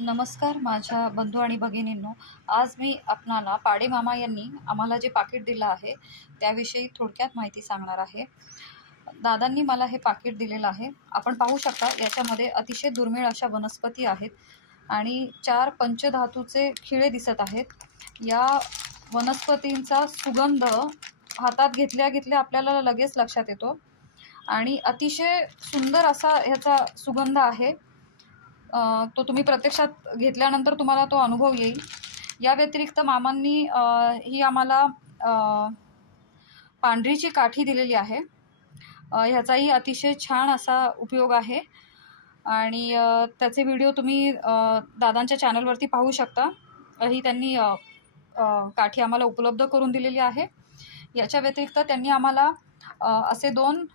नमस्कार माझ्या बंधू आणि भगिनींनो. आज मी आपणाला पाडे मामा यांनी आम्हाला जे पाकीट दिलं आहे त्याविषयी थोडक्यात माहिती सांगणार आहे. दादांनी मला हे पाकीट दिलेलं आहे. आपण पाहू शकता याच्यामध्ये अतिशय दुर्मिळ अशा वनस्पती आहेत आणि 4 पंचधातूचे खिळे दिसत आहेत. या वनस्पतींचा सुगंध हातात घेतल्या घेतल्या आपल्याला लगेच लक्षात येतो आणि अतिशय सुंदर असा ह्याचा सुगंध आहे. तो तुम्ही प्रत्यक्षात घेतल्यानंतर तुम्हाला तो अनुभव येईल. या व्यतिरिक्त मामांनी ही आम्हाला पांढरीची काठी दिलेली आहे. ह्याचाही अतिशय छान असा उपयोग आहे आणि त्याचे व्हिडिओ तुम्ही दादांच्या चॅनलवरती पाहू शकता. ही त्यांनी काठी आम्हाला उपलब्ध करून दिलेली आहे. याच्या व्यतिरिक्त त्यांनी आम्हाला असे 2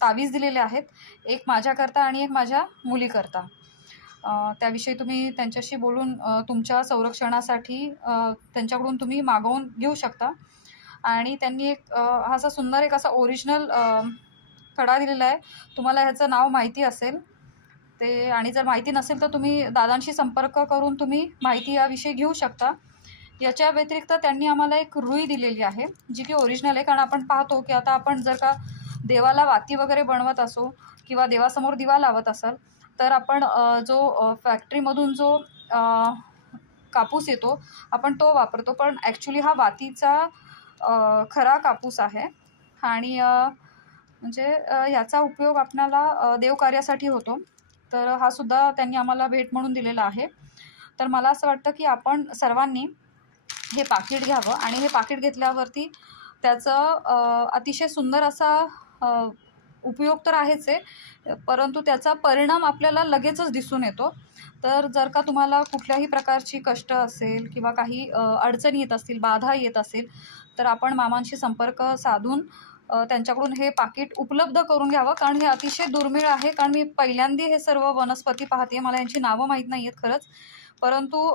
तावीज दिलेले आहेत. एक माझ्याकरता आणि एक माझ्या मुलीकरता. त्याविषयी तुम्ही त्यांच्याशी बोलून तुमच्या संरक्षणासाठी त्यांच्याकडून तुम्ही मागवून घेऊ शकता. आणि त्यांनी एक असा सुंदर एक असा ओरिजिनल कडा दिलेला आहे. तुम्हाला ह्याचं नाव माहिती असेल ते, आणि जर माहिती नसेल तर तुम्ही दादांशी संपर्क करून तुम्ही माहिती याविषयी घेऊ शकता. याच्या व्यतिरिक्त त्यांनी आम्हाला एक रुई दिलेली आहे जी की ओरिजिनल आहे. कारण आपण पाहतो की आता आपण जर का देवाला वाती वगैरे बनवत असो किंवा देवासमोर दिवा लावत असाल तर आपण जो फॅक्टरीमधून जो कापूस येतो आपण तो वापरतो, पण ॲक्च्युली हा वातीचा खरा कापूस आहे. आणि म्हणजे याचा उपयोग आपल्याला देवकार्यासाठी होतो. तर हा सुद्धा त्यांनी आम्हाला भेट म्हणून दिलेला आहे. तर मला असं वाटतं की आपण सर्वांनी हे पाकीट घ्यावं आणि हे पाकीट घेतल्यावरती त्याचं अतिशय सुंदर असा उपयोग तर आहेच आहे, परंतु त्याचा परिणाम आपल्याला लगेचच दिसून येतो. तर जर का तुम्हाला कुठल्याही प्रकारची कष्ट असेल किंवा काही अडचणी येत असतील, बाधा येत असेल, तर आपण मामांशी संपर्क साधून त्यांच्याकडून हे पाकीट उपलब्ध करून घ्यावं. कारण हे अतिशय दुर्मिळ आहे. कारण मी पहिल्यांदा हे सर्व वनस्पती पाहते. मला यांची नावं माहीत नाही आहेत खरंच, परंतु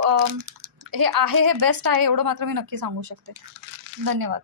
हे आहे, हे बेस्ट आहे एवढं मात्र मी नक्की सांगू शकते. धन्यवाद.